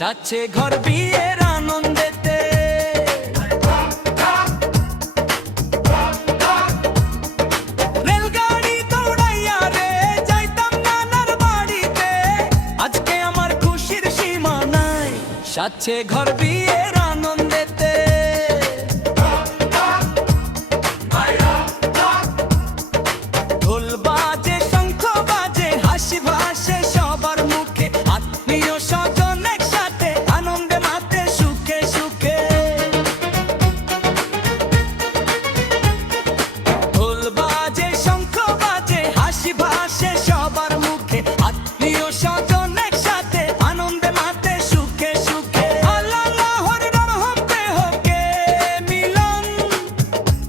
সাজছে ঘর বিয়ের আনন্দেতে। রেলগাড়ি দৌড়াইয়া রে যাইতাম নানার বাড়িতে, আজকে আমার খুশির সীমা নাই, সাজছে ঘর বিয়ের আনন্দেতে। ঢোল বাজে, শঙ্খ বাজে, হাসি ভাসে সবার মুখে, আত্মীয় স্বজন একসাথে আনন্দে মাতে সুখে সুখে। ঢোল বাজে, শঙ্খ বাজে, হাসি ভাসে সবার মুখে, আত্মীয় স্বজন একসাথে আনন্দে মাতে সুখে সুখে। আল্লাহর রহমতে হোকে মিলন,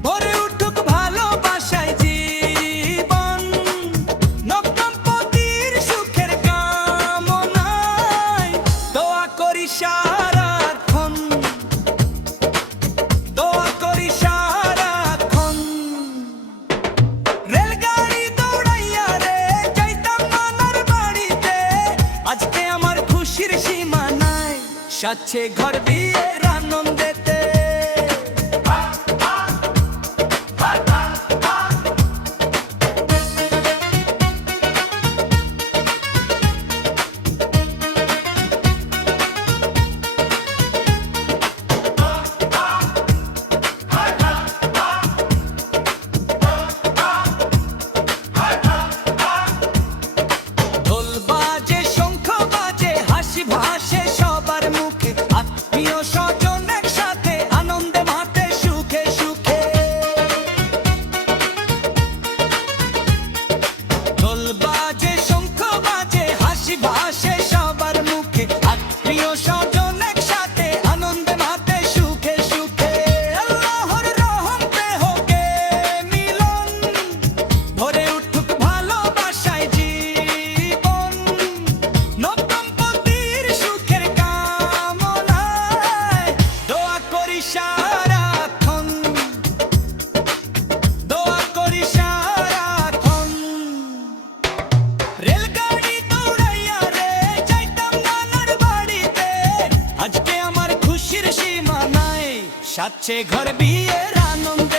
ভরে উঠুক ভালোবাসায় জীবন, নবদম্পতির সুখের কামনায় দোয়া করি সারাক্ষণ, দোয়া করি সারাক্ষণ। রেলগাড়ি দৌড়াইয়া রে যাইতাম নানার বাড়িতে, আজকে আমার খুশির সীমা নাই, সাজছে ঘর বিয়ের আনন্দেতে। ঢোল বাজে, শঙ্খ বাজে, হাসি ভাসে সবার মুখে, আত্মীয় স্বজন একসাথে আনন্দে মাতে সুখে সুখে। ঢোল বাজে, শঙ্খ বাজে, হাসি ভাসে সবার মুখে, আত্মীয় স্বজন একসাথে আনন্দে মাতে সুখে সুখে। আল্লাহর রহমতে হোকে মিলন, ভরে উঠুক ভালোবাসায় জীবন, নবদম্পতির সুখের কামনায় দোয়া করি সারাক্ষণ, দোয়া করি সারাক্ষণ। রেলগাড়ি দৌড়াইয়া রে যাইতাম নানার বাড়িতে, আজকে আমার খুশির সীমা নাই, সাজছে ঘর বিয়ের আনন্দ।